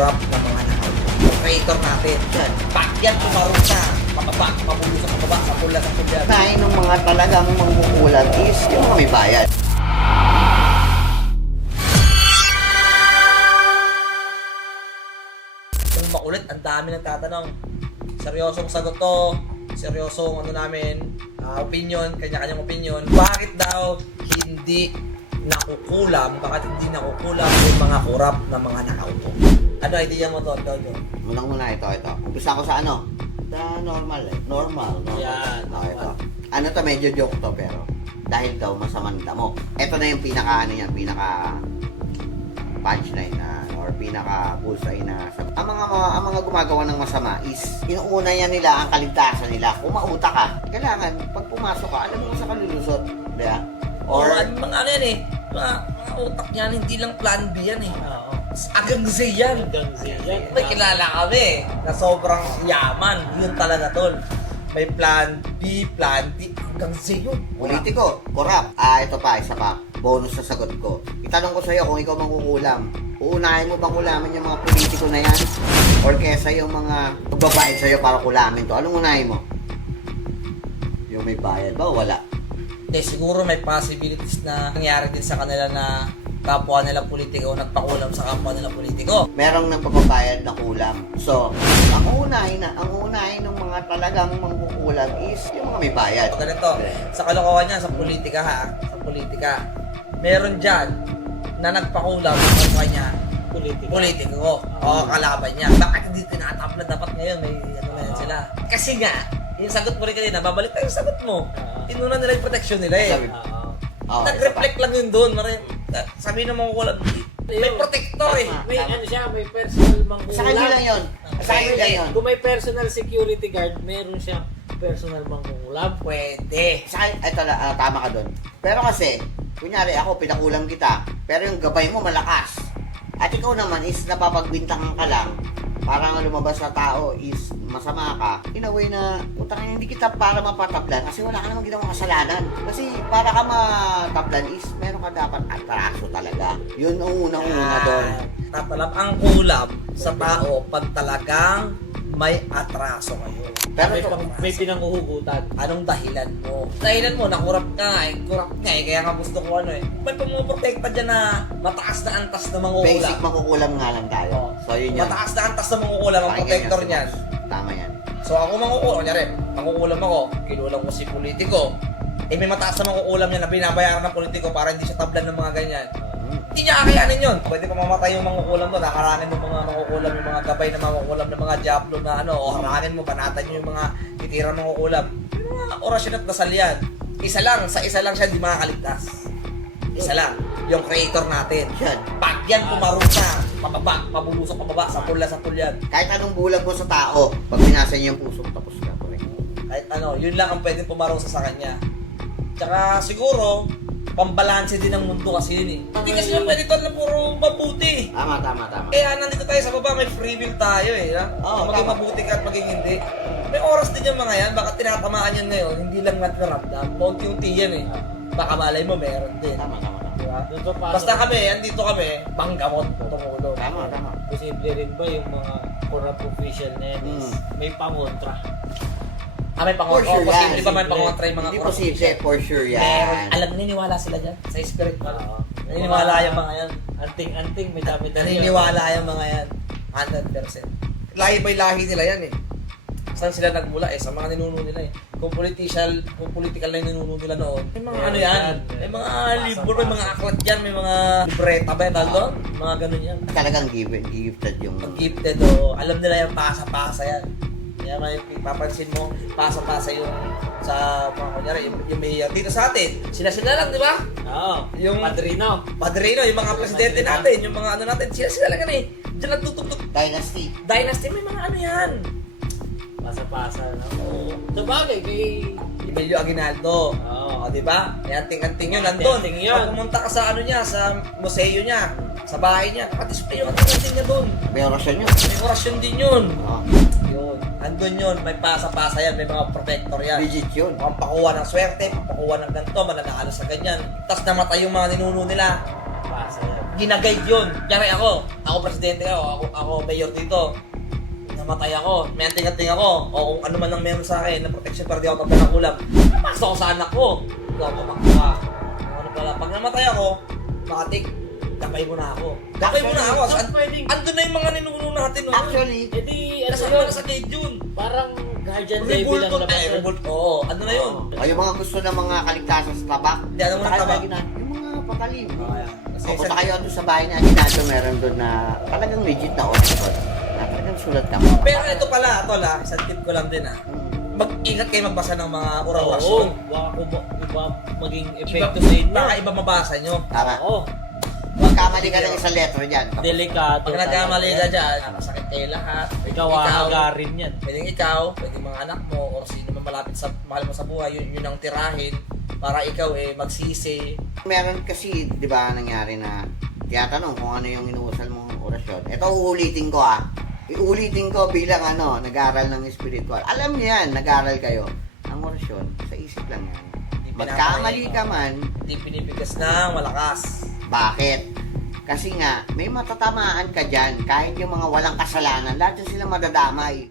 kurap na mga nakaupo. Creator natin. Yan. Pakyan, pumarusa. Pababa, pabulo sa pababa, sa pula, sa pula. Kain ng mga talagang mangkukulam is yung mga may bayad. Kung makulit, ang dami nang tatanong. Seryosong sagot to. Seryosong opinion, kanya-kanyang opinion. Bakit daw hindi nakukulam, yung mga kurap na mga nakaupo? Ano idea mo to, Jojo? Unang-una ito. Umpisa ko sa ano? Sa normal. Yan, Ito. Ano to, medyo joke to, pero dahil daw masamang damo. Ito na yung pinaka punchline na or pinaka bullseye na ang mga gumagawa ng masama is inuuna nila ang kaligtasan nila. Kung mautak ka, kailangan pag pumasok ka, alam mo sa kalulusot, di ba? Or mga ano yan mga utak yan, hindi lang plan B yan eh. Hanggang Z yan. May kilala kami na sobrang yaman. Yun talaga tol. May plan B, plan D, hanggang Z yun. Politiko, korap. Ito pa, isa pa. Bonus sa sagot ko. Itanong ko sa'yo kung ikaw mangkukulam. Uunahin mo bang kulamin yung mga politiko na yan? Or kesa yung mga magbabayad sa'yo para kulamin to? Anong unahin mo? Yung may bayad ba o wala? Siguro may possibilities na nangyari din sa kanila na kapwa nila politiko nagpakulam sa kapwa nila politiko. Merong nagpapabayad na kulam. So, ang uunahin ng mga talagang mangkukulam is yung mga may bayad. Ganito, sa kalokohan niya, sa politika sa politika, meron dyan na nagpakulam sa kapwa niya, politiko, o kalaban niya. Bakit hindi tinatap na dapat ngayon may na yan sila? Kasi nga, yung sagot mo rin kanina, babalik tayo sa sagot mo. Inuna nila yung protection nila eh. Nag-reflect lang yun doon. Sabi ng mga kulam, may protector eh. May personal mangkukulam. Sa kanila yun. Sa kanila yun. Kung may personal security guard, meron siyang personal mangkukulam. Pwede. Ito na, tama ka doon. Pero kasi, kunyari ako, pinakulang kita, pero yung gabay mo malakas. At ikaw naman is napapagbintangan ka lang, para nga lumabas sa tao is masama ka. In a way na, utang hindi kita para mapatablan kasi wala ka namang ginawang kasalanan. Kasi para ka matablan is, meron ka dapat atraso talaga. Yun ang unang-una doon. Tatalab ang kulam sa tao pag talagang may atraso kayo. Pero May pinanghuhugutan. Anong dahilan mo? Dahilan mo, nakurap ka kaya nga gusto ko may pumuprotekta dyan na mataas na antas na mangukulam. basic makukulam nga lang tayo. So yun yun. Mataas na antas na mangukulam ang protector niyan. Tama yan. So ako mangukulam ako, kinulang ko si politiko. May mataas na mangukulam niya na binabayaran ng politiko para hindi siya tablan ng mga ganyan. Hindi niya kakayanin yun. Pwede pa mamatay yung mangukulam doon. Harangin mo mga mangukulam, yung mga gabay na mangukulam ng mga diablo na o harangin mo, banatan nyo yung mga titira mangukulam. Yung mga orasyon at dasal yan. Sa isa lang siya hindi makakaligtas. Isa lang. Yung creator natin. Yan. Pakyan, pumarusa. Pababa, pabulusok, pababa, sa pulyan. Kahit anong bulag mo sa tao, pag binasa niya yung puso, tapos ka. Kahit yun lang ang pwedeng pumarusa sa kanya. Tsaka siguro, pambalanse din ng mundo kasi yun eh. Hindi kasi lang pwede na puro mabuti. Tama. Kaya nandito tayo sa baba, may free will tayo eh. Maging tama. mabuti ka at maging hindi. May oras din yung mga yan, baka tinatamaan yan ngayon, hindi lang nataramdam. Unti-unti yan eh. Baka malay mo, meron din. Tama. Diba? Doon pa pasok. Basta kami, andito kami, panggamot, tumulo. Tama. Posible rin ba yung mga corrupt official na yan is may pangontra? May For pangontra. sure yan. Posible ba man pangontra yung mga Hindi corrupt posible, official? for sure yan. Meron. Alam, naniniwala sila dyan sa spirit. Naniniwala yung mga yan. Anting-anting, may dami-dami. Naniniwala yung mga yan. 100%. Lahi by lahi nila yan eh. Saan sila nagmula sa mga ninuno nila eh. Kung political na yung ninuno nila noon. May mga yan. May mga libro, may mga aklat yan, may mga libreta ba yan doon? Mga ganun yan. Talagang gifted yung... Gifted alam nila yung pasa-pasa yan. Kaya may papansin mo, pasa-pasa yung sa mga kunyari, yung mayor dito sa atin. Sila lang, di ba? Oo. Yung Padrino, yung mga presidente natin, yung mga natin, sila lang yan eh. Diyan nagtutugtog. Dynasty. Dynasty, may mga yan. pasa-pasa, no? So bagay, kay... Emilio Aguinaldo. Oo. Di ba? May anting-anting yun, nandun. Anting-anting yun. Pag pumunta ka sa niya, sa museo niya, sa bahay niya, patisipay yung anting-anting niya doon. May orasyon yun. May orasyon din yun. Oh. Yun. Andun yun, may pasa-pasa yan, may mga protector yan. Legit yun. Pampakuha ng swerte, pampakuha ng ganito, mananalo sa ganyan. Tapos namatay yung mga ninuno nila. Pasa yan. ginaguide yun. Kaya ako presidente ako mayor dito. Namatay ako, may anting-anting ako, o kung ano man ang meron sa akin na protection para di ako tabla ng ulam. Napasok ako sa anak ko. Ikaw, pamakta. Ano pala, pag namatay ako, makatik, gapay mo na ako. Gapay mo na ako. Andun na yung mga ninuno natin. No? Actually, edi ano Nasama yun? na sa gate yun. Parang guardian level Revolt lang to, naman yun. revolt. Oo, ano na yun. o yung mga gusto ng mga kaligtasan sa tabak, Hindi, alam mo ng saka tabak. yung mga patalim. Kasi O punta kayo doon sa bahay ni Aguinaldo, meron doon na talagang legit na Orasyon. Na talagang sulat ka mo. Pero ito pala, tol ha, isang tip ko lang din ha. Mag-ingat kayo magbasa ng mga Oo, orasyon. baka iba maging Iba, epekto sa inyo. baka iba mabasa nyo. Tama. Oo, Huwag kamali ka ng isang letra dyan. delikato. Pag nagkamali ka dyan, masakit kayo lahat. Ikaw ahagarin yan. Pwedeng ikaw, pwedeng mga anak mo, o sino man malapit sa mahal mo sa buhay, yun ang tirahin para ikaw magsisi. Meron kasi, di ba, nangyari na tiyatanong kung ano yung inuusal mong orasyon. Ito uulitin ko Iulitin ko bilang nag-aral ng spiritual. Alam niyo yan, nag-aral kayo. Ang orasyon, sa isip lang yan. Magkamali ka man, Hindi pinipigas ng malakas. bakit? Kasi nga, may matatamaan ka dyan. Kahit yung mga walang kasalanan, lahat yun sila madadamay.